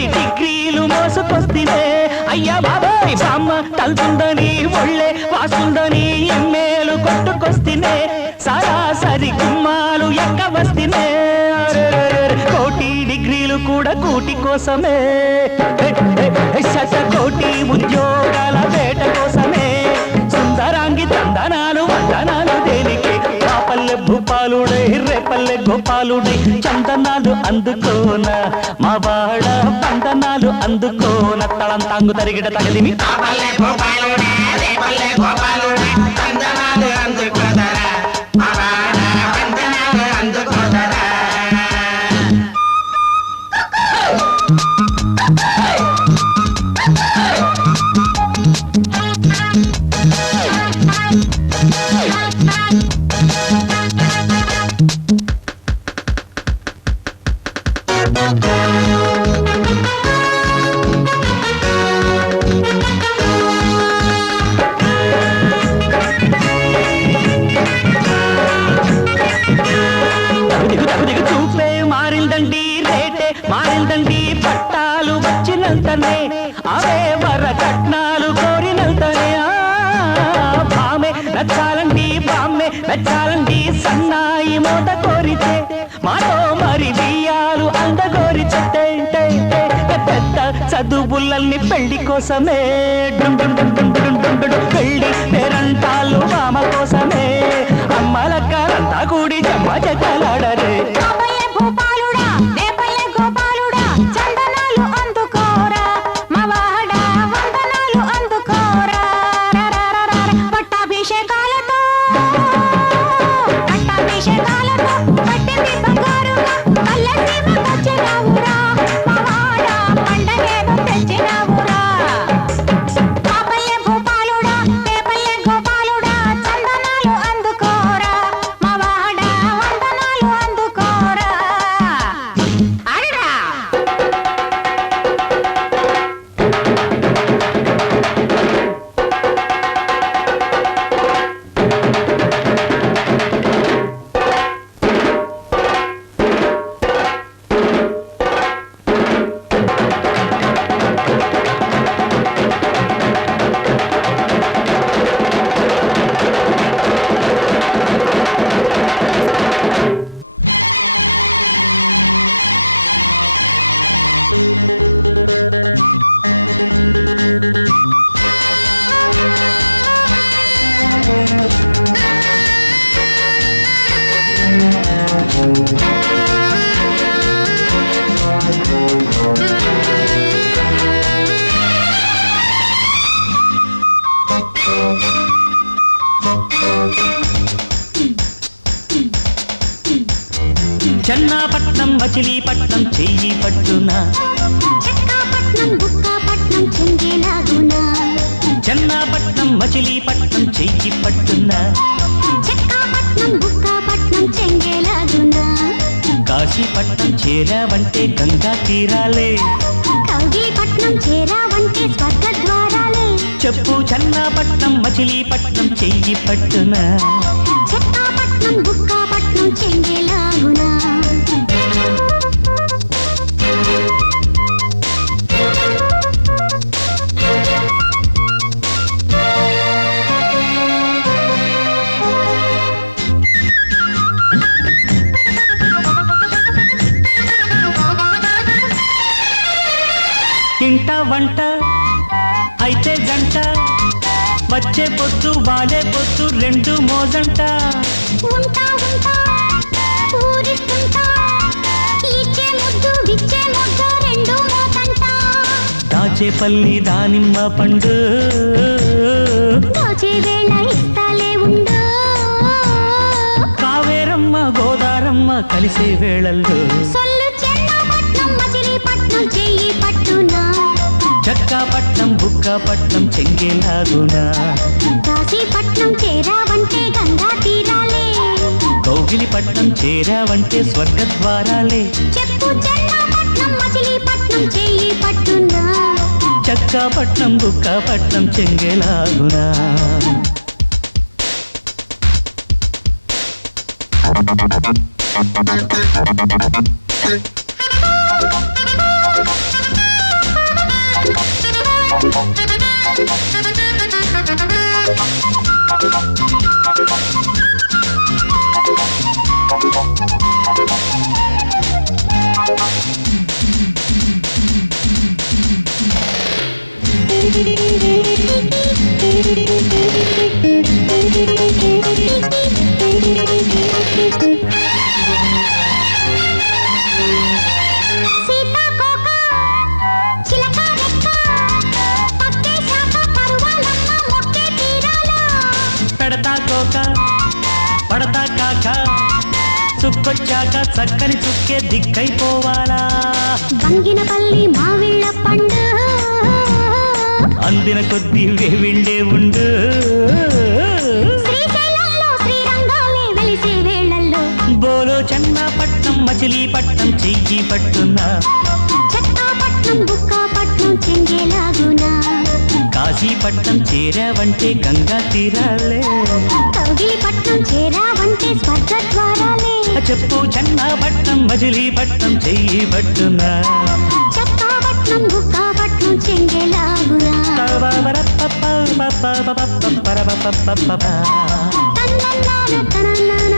చచ్చి డిగ్రీలు మోసుకొస్తేనే. అయ్యా బాబాయ్ బామ్మ తలుతుందని ఒళ్ళే వాసుందని ఎమ్మేలు కొట్టుకొస్తేనే. సరాసరి గుమ్మాలు ఎక్క వస్తేనే కోటి డిగ్రీలు కూడా కూటి కోసమే. బాలుడై చందనాలు అందుకోన. మా వాడ పందనాలు అందుకోన. తలం తాంగు తరిగిట తరిగిడ తగిలిమి గోపాలుడే. నచ్చాలండి బామ్మే నచ్చాలండి సన్నాయి మోత కోరితే మాతో మరి బియ్యాలు అందగోరి చెట్టే పెద్ద చదువులన్నీ పెళ్ళి కోసమే పెళ్ళి పేరంటాలు మామ చెయ్యి పట్టున. చెన్నాపట్నం మచిలీపట్నం చెయ్యి పట్టున కాశీపట్నం చేరావంటే గంగా తీరాలే. కౌగిలిపట్నం చేరావంటే స్వర్గ ద్వారాలే చెప్పు చెన్నాపట్నం మచిలీపట్నం చెయ్యి పట్టున చెక్కాపట్నం బుక్కాపట్నం చెంగేలాగునా? అయితే గంట. వచ్చే పొత్తు వాలే పొత్తు రెండు మోజంట. దాచే పల్లి దాచేపల్లి దానిమ్మ పండు. కావేరమ్మ గోదారమ్మ కలిసే వేళల్లో. చక్కాపట్నం బుక్కాపట్నం చెంగేలాగునా. కాశీపట్నం చేరావంటే గంగా తీరాలే కౌగిలిపట్నం చేరావంటే స్వర్గద్వారాలే. చెప్పు మచిలీపట్నం పట్టునా చక్కాపట్నం బుక్కాపట్నం చెంగేలాగునా. సీతాకోక Thank you. చుక్కొచ్చాక చక్కని చుక్కే దిక్కైపోవాలా. బంగినపల్లి మావిళ్ళ పండు. అందిన కొద్దీ వేవిండే ఉండు. బోలో చెన్నాపట్నం మచిలీపట్నం చెయ్యి పట్టున్నా చక్కాపట్నం బుక్కాపట్నం చెంగేలాగునా. కాశీపట్నం చేరావంటే గంగా తీరాలే. కౌగిలిపట్నం చేరావంటే స్వర్గ ద్వారాలే. చెప్పు చెన్నాపట్నం మజిలీపట్నం చెయ్యి పట్టునా చెప్పాపట్నం బుక్కాపట్నం చెంగెలాగురా. తనన్నాన